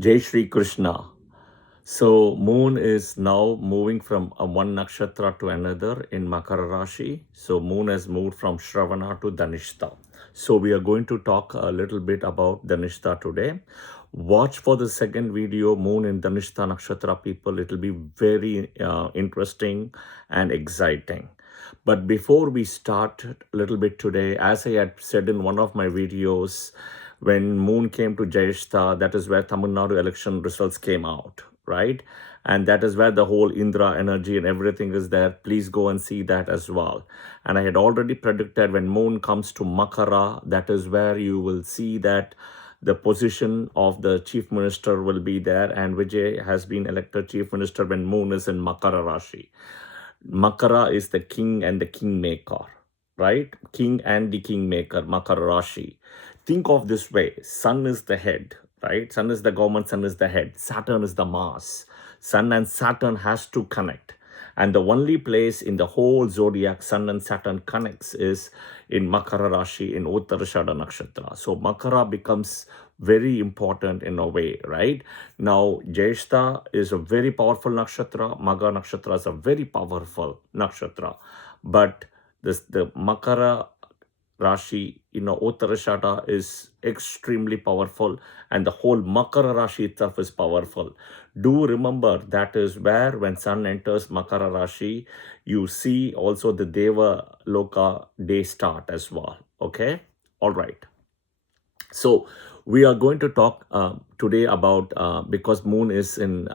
Jai Shri Krishna. So moon is now moving from one nakshatra to another in Makara Rashi. So moon has moved from Shravana to Dhanishta. So we are going to talk a little bit about Dhanishta today. Watch for the second video, Moon in Dhanishta Nakshatra people. It will be very interesting and exciting. But before we start a little bit today, as I had said in one of my videos, when Moon came to Jayeshta, that is where Tamil Nadu election results came out, right? And that is where the whole Indra energy and everything is there. Please go and see that as well. And I had already predicted when Moon comes to Makara, that is where you will see that the position of the chief minister will be there, and Vijay has been elected chief minister when Moon is in Makara Rashi. Makara is the king and the kingmaker, right? King and the kingmaker, Makara Rashi. Think of this way: Sun is the head, right? Sun is the government, Sun is the head. Saturn is the mass. Sun and Saturn has to connect. And the only place in the whole zodiac Sun and Saturn connects is in Makara Rashi in Uttarashada Nakshatra. So Makara becomes very important in a way, right? Now, Jyeshta is a very powerful nakshatra. Maga nakshatra is a very powerful nakshatra. But the Makara Rashi, Uttarashada is extremely powerful, and the whole Makara Rashi itself is powerful. Do remember that is where when Sun enters Makara Rashi, you see also the Deva Loka day start as well. Okay? All right. So we are going to talk today about, because Moon is in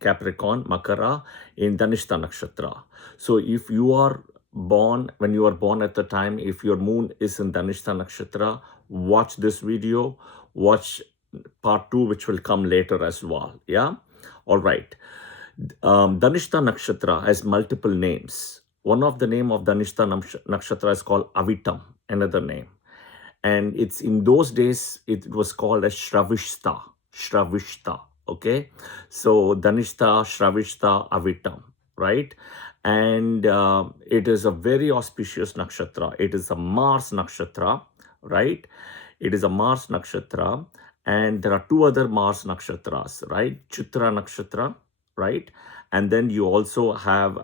Capricorn, Makara, in Dhanishta Nakshatra. So if you are born, when you are born at the time, if your Moon is in Dhanishta Nakshatra, watch this video, watch part 2, which will come later as well. Yeah? All right. Dhanishta Nakshatra has multiple names. One of the name of Dhanishta Nakshatra is called Avittam, another name. And it's in those days, it was called as Shravishta, okay? So Dhanishta, Shravishta, Avittam, right? And it is a very auspicious nakshatra. It is a Mars nakshatra, right? It is a Mars nakshatra, and there are two other Mars nakshatras, right? Chitra nakshatra, right? And then you also have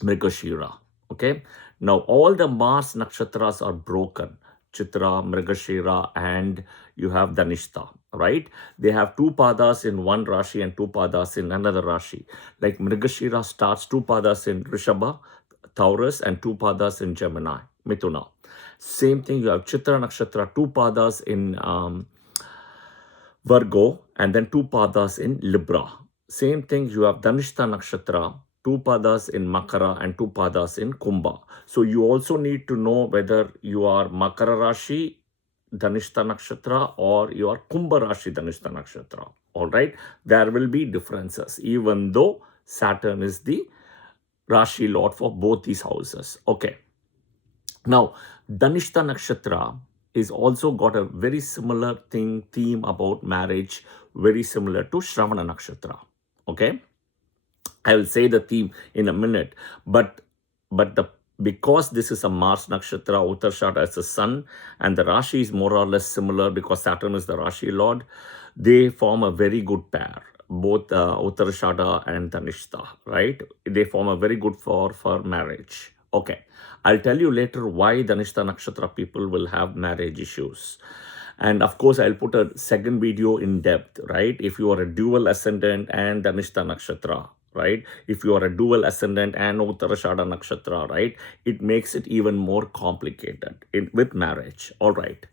Mrigashira. Okay. Now all the Mars nakshatras are broken. Chitra, Mrigashira, and you have Dhanishta, right? They have two padas in one Rashi and two padas in another Rashi. Like Mrigashira starts two padas in Rishabha, Taurus, and two padas in Gemini, Mithuna. Same thing, you have Chitra nakshatra, two padas in Virgo, and then two padas in Libra. Same thing, you have Dhanishta nakshatra, two padas in Makara and two padas in Kumbha. So you also need to know whether you are Makara Rashi, Dhanishta nakshatra, or you are Kumbha Rashi, Dhanishta nakshatra. All right, there will be differences, even though Saturn is the Rashi lord for both these houses. Okay. Now, Dhanishta nakshatra is also got a very similar theme about marriage, very similar to Shravana nakshatra. Okay, I will say the theme in a minute, but because this is a Mars nakshatra, Uttarashada is the sun, and the Rashi is more or less similar because Saturn is the Rashi lord, they form a very good pair. Both Uttarashada and Dhanishta, right? They form a very good for marriage. Okay, I'll tell you later why Dhanishta nakshatra people will have marriage issues. And of course, I'll put a second video in depth, right? If you are a dual ascendant and Dhanishta nakshatra, right? If you are a dual ascendant and Uttarashada nakshatra, right? It makes it even more complicated with marriage. All right.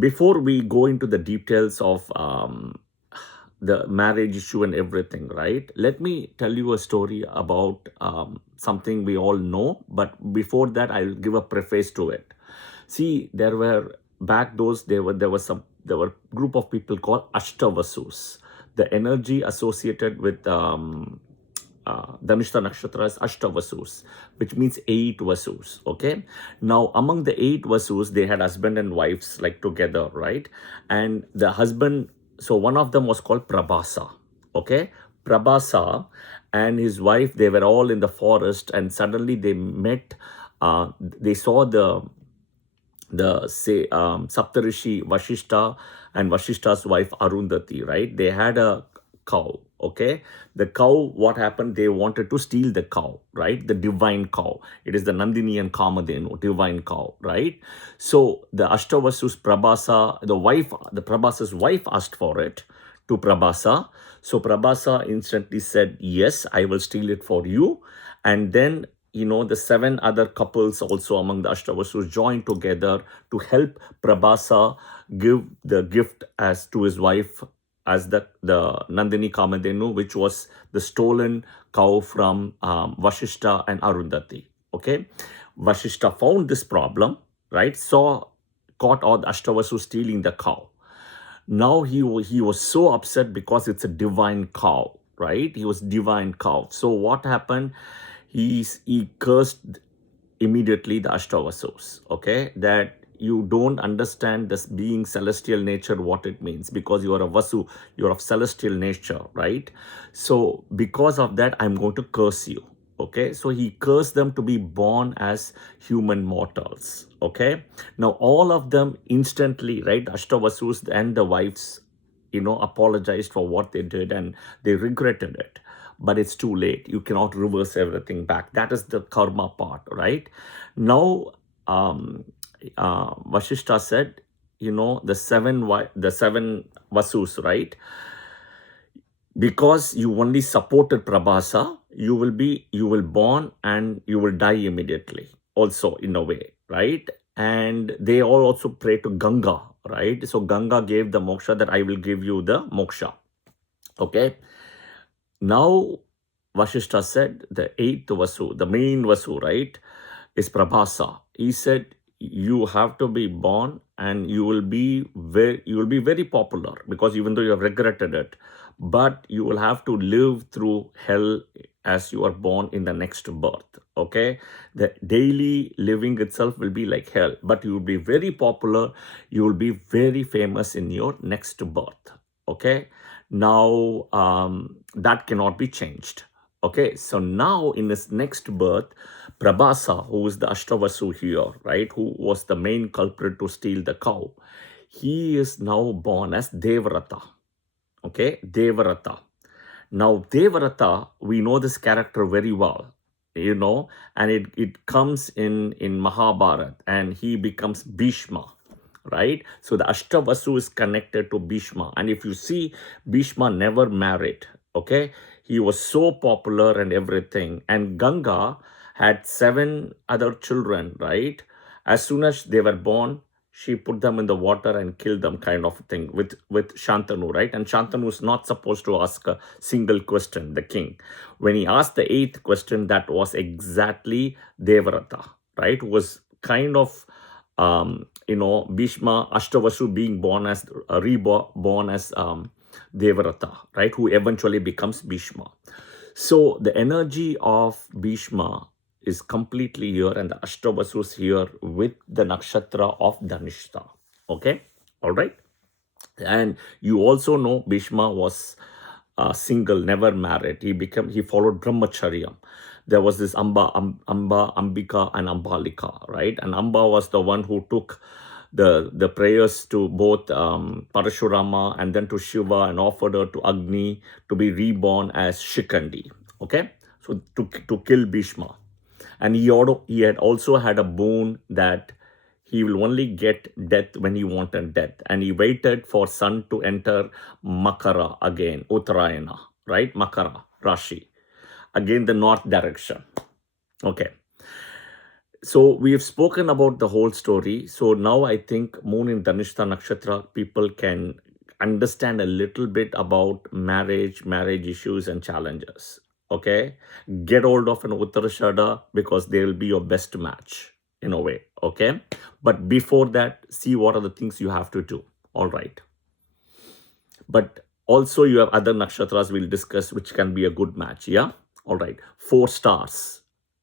Before we go into the details of the marriage issue and everything, right? Let me tell you a story about something we all know. But before that, I'll give a preface to it. See, there were group of people called Ashtavasus. The energy associated with Dhanishta nakshatra is Ashtavasus, which means 8 Vasus. Okay. Now, among the 8 Vasus, they had husband and wives like together, right? And the husband, so one of them was called Prabhasa. Okay. Prabhasa and his wife, they were all in the forest, and suddenly they met. They saw the the Saptarishi Vashishta and Vashishta's wife Arundhati, right? They had a cow, okay? The cow, what happened? They wanted to steal the cow, right? The divine cow. It is the Nandini and Kamadhenu, divine cow, right? So the Ashtavasus Prabhasa, the Prabhasa's wife asked for it to Prabhasa. So Prabhasa instantly said, yes, I will steal it for you. And then the 7 other couples also among the Ashtavasus joined together to help Prabhasa give the gift as to his wife as the Nandini Kamadhenu, which was the stolen cow from Vashishta and Arundhati. Okay, Vashishta found this problem, right? Caught all the Ashtavasus stealing the cow. Now he was so upset because it's a divine cow, right? He was divine cow. So what happened? He cursed immediately the Ashtavasus, okay? That you don't understand this being celestial nature, what it means, because you are a Vasu, you're of celestial nature, right? So because of that, I'm going to curse you, okay? So he cursed them to be born as human mortals, okay? Now all of them instantly, right, Ashtavasus and the wives, apologized for what they did and they regretted it. But it's too late. You cannot reverse everything back. That is the karma part, right? Now, Vashishta said, the seven Vasus, right? Because you only supported Prabhasa, you will born and you will die immediately. Also, in a way, right? And they all also pray to Ganga, right? So Ganga gave the moksha that I will give you the moksha. Okay. Now, Vashishta said the 8th Vasu, the main Vasu, right, is Prabhasa. He said, you have to be born and you will be very popular, because even though you have regretted it, but you will have to live through hell as you are born in the next birth. Okay, the daily living itself will be like hell, but you will be very popular, you will be very famous in your next birth. Okay, now that cannot be changed. Okay, so now in his next birth, Prabhasa, who is the Ashtavasu here, right, who was the main culprit to steal the cow, he is now born as Devrata. Okay, Devrata. Now, Devrata, we know this character very well, and it comes in Mahabharata, and he becomes Bhishma, right? So the Ashtavasu is connected to Bhishma. And if you see, Bhishma never married, okay? He was so popular and everything. And Ganga had 7 other children, right? As soon as they were born, she put them in the water and killed them, kind of thing, with Shantanu, right? And Shantanu is not supposed to ask a single question, the king. When he asked the 8th question, that was exactly Devrata, right? Was kind of Bhishma, Ashtavasu being born as reborn as Devrata, right? Who eventually becomes Bhishma. So the energy of Bhishma is completely here, and the Ashtavasus here with the nakshatra of Dhanishta. Okay, all right. And you also know Bhishma was single, never married. He followed brahmacharya. There was this Amba, Ambika, and Ambalika, right? And Amba was the one who took the prayers to both Parashurama and then to Shiva and offered her to Agni to be reborn as Shikandi. Okay, so to kill Bhishma. And he had also had a boon that he will only get death when he wanted death. And he waited for sun to enter Makara again, Uttarayana, right? Makara, Rashi. Again, the north direction. Okay. So we have spoken about the whole story. So now I think Moon in Dhanishta Nakshatra, people can understand a little bit about marriage issues and challenges. Okay. Get hold of an Uttarashada because they will be your best match in a way. Okay. But before that, see what are the things you have to do. All right. But also you have other nakshatras we'll discuss which can be a good match. Yeah. All right. 4 stars.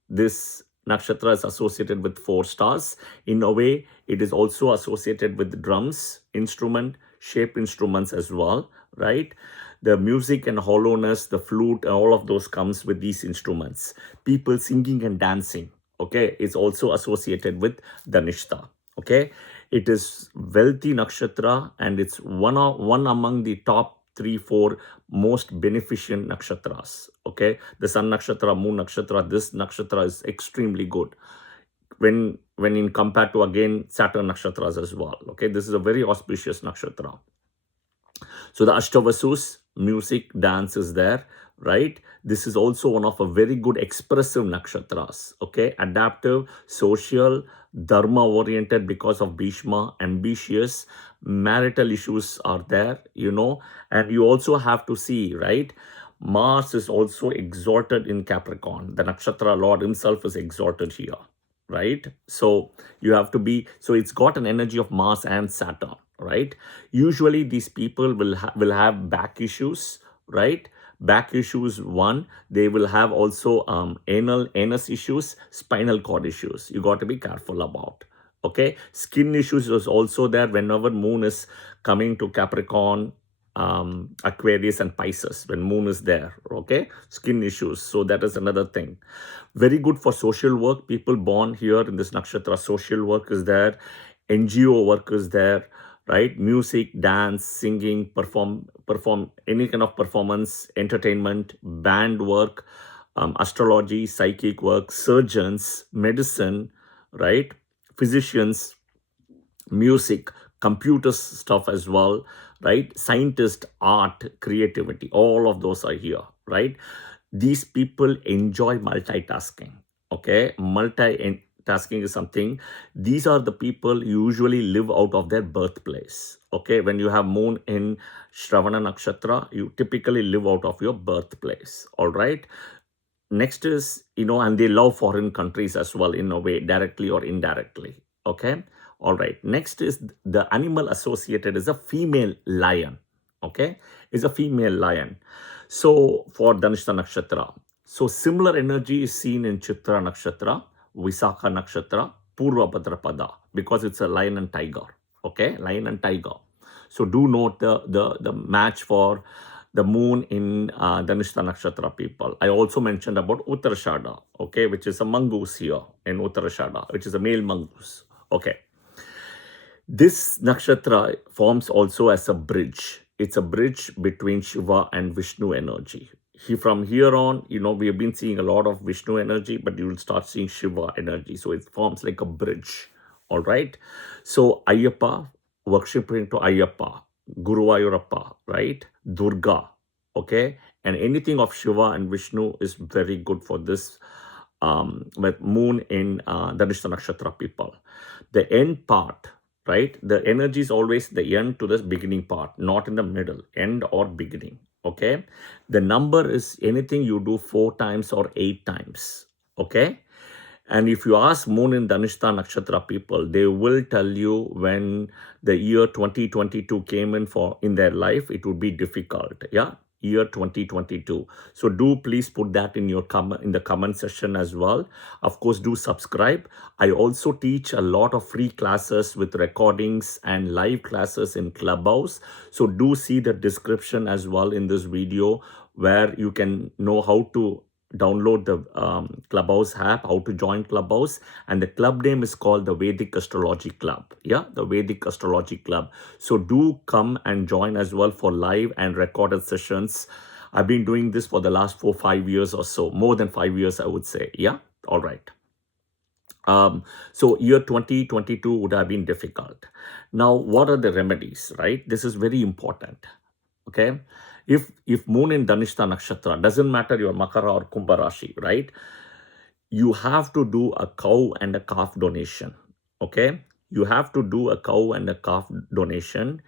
This nakshatra is associated with 4 stars. In a way, it is also associated with drums, instrument, shape instruments as well, right? The music and hollowness, the flute, and all of those comes with these instruments. People singing and dancing, okay, is also associated with Dhanishta. Okay, it is wealthy nakshatra, and it's one among the top 3 4 most beneficent nakshatras. Okay, the sun nakshatra, moon nakshatra, this nakshatra is extremely good when in compared to again Saturn nakshatras as well. Okay, this is a very auspicious nakshatra. So the Ashtavasus, music, dance is there, right? This is also one of a very good expressive nakshatras. Okay, adaptive, social, dharma oriented because of Bhishma, ambitious, marital issues are there, and you also have to see, right? Mars is also exalted in Capricorn. The nakshatra lord himself is exalted here, right? So you have to be, so it's got an energy of Mars and Saturn, right? Usually these people will have back issues, right? Back issues, one, they will have also anus issues, spinal cord issues. You got to be careful about. Okay, skin issues is also there whenever moon is coming to Capricorn, Aquarius and Pisces, when moon is there. Okay, skin issues, so that is another thing. Very good for social work. People born here in this nakshatra, social work is there, NGO work is there, right? Music, dance, singing, perform any kind of performance, entertainment, band work, astrology, psychic work, surgeons, medicine, right? Physicians, music, computer stuff as well, right? Scientist, art, creativity, all of those are here, right? These people enjoy multitasking. Okay, multitasking is something, these are the people usually live out of their birthplace. Okay, when you have moon in Shravana nakshatra, you typically live out of your birthplace. All right, next is, and they love foreign countries as well, in a way, directly or indirectly. Okay, all right, next is the animal associated is a female lion. Okay, is a female lion. So for Dhanishta nakshatra, so similar energy is seen in Chitra nakshatra, Visakha nakshatra, Purva Bhadrapada, because it's a lion and tiger. Okay, lion and tiger. So do note the match for the moon in Dhanishta nakshatra people. I also mentioned about Uttarashada, okay, which is a mongoose here in Uttarashada, which is a male mongoose. Okay, this nakshatra forms also as a bridge. It's a bridge between Shiva and Vishnu energy. From here on, we have been seeing a lot of Vishnu energy, but you will start seeing Shiva energy. So it forms like a bridge. All right. So Ayyappa, worshipping to Ayyappa, Guruvayurappa, right? Durga. Okay. And anything of Shiva and Vishnu is very good for this with moon in Dhanishta nakshatra people. The end part, right? The energy is always the end to the beginning part, not in the middle, end or beginning. Okay, the number is anything you do 4 times or 8 times. Okay, and if you ask moon in Dhanishta nakshatra people, they will tell you when the year 2022 came in their life, it would be difficult. Yeah, year 2022. So do please put that in your in the comment section as well. Of course, do subscribe. I also teach a lot of free classes with recordings and live classes in Clubhouse. So do see the description as well in this video, where you can know how to download the Clubhouse app, how to join Clubhouse, and the club name is called the Vedic Astrology Club. Yeah, the Vedic Astrology Club. So do come and join as well for live and recorded sessions. I've been doing this for the last 4-5 years or so, more than 5 years, I would say. Yeah, all right. So year 2022 would have been difficult. Now, what are the remedies, right? This is very important. Okay, if moon in Dhanishta nakshatra, doesn't matter your Makara or Kumbha Rashi, right? You have to do a cow and a calf donation. Okay, you have to do a cow and a calf donation,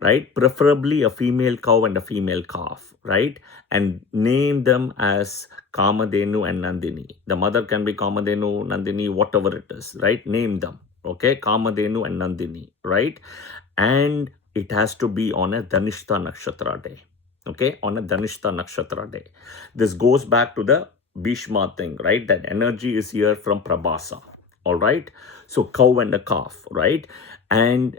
right? Preferably a female cow and a female calf, right? And name them as Kamadhenu and Nandini. The mother can be Kamadhenu, Nandini, whatever it is, right? Name them. Okay, Kamadhenu and Nandini, right? And it has to be on a Dhanishta nakshatra day. Okay, on a Dhanishta nakshatra day. This goes back to the Bhishma thing, right? That energy is here from Prabhasa. All right. So cow and a calf, right? And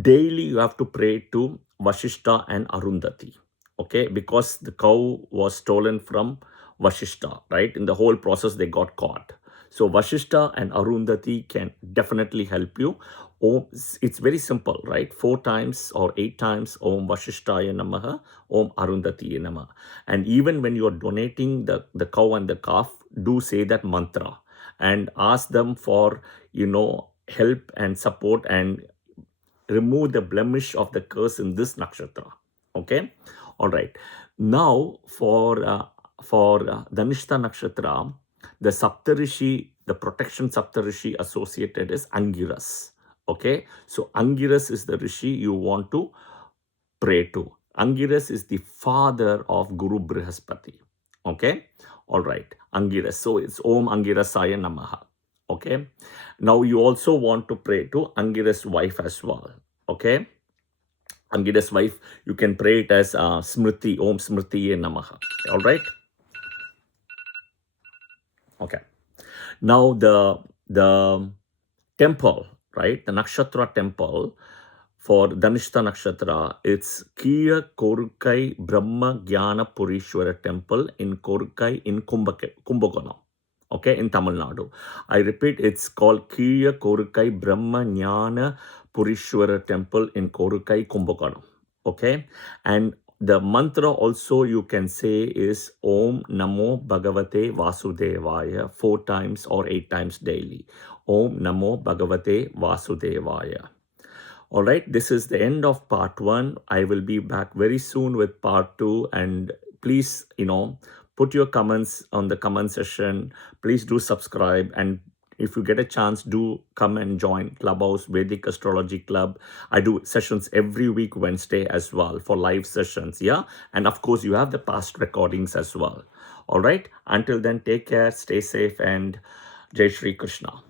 daily you have to pray to Vashishta and Arundhati. Okay, because the cow was stolen from Vashishta, right? In the whole process, they got caught. So Vashishta and Arundhati can definitely help you. Om, it's very simple, right? 4 times or 8 times Om Vashishtaya Namaha, Om Arundhati Namaha. And even when you're donating the cow and the calf, do say that mantra and ask them for, help and support and remove the blemish of the curse in this nakshatra. Okay, all right. Now for Dhanishta nakshatra, the Saptarishi, the protection Saptarishi associated is Angiras. Okay, so Angiras is the rishi you want to pray to. Angiras is the father of Guru Brihaspati. Okay, all right. Angiras. So it's Om Angirasaya Namaha. Okay. Now you also want to pray to Angiras' wife as well. Okay. Angiras' wife, you can pray it as Smriti, Om Smriti Namaha. All right. Okay. Now the temple, right? The Nakshatra temple for Dhanishta Nakshatra, it's Kiya Korukai Brahma Jnana Purishwara temple in Korukai in Kumbakonam. Okay, in Tamil Nadu. I repeat, it's called Kiya Korukai Brahma Jnana Purishwara temple in Korukai, Kumbakonam. Okay, and the mantra also you can say is Om Namo Bhagavate Vasudevaya 4 times or 8 times daily. Om Namo Bhagavate Vasudevaya. All right, this is the end of part 1. I will be back very soon with part 2. And please, put your comments on the comment section. Please do subscribe. And if you get a chance, do come and join Clubhouse Vedic Astrology Club. I do sessions every week, Wednesday as well, for live sessions. Yeah. And of course, you have the past recordings as well. All right. Until then, take care, stay safe, and Jai Shri Krishna.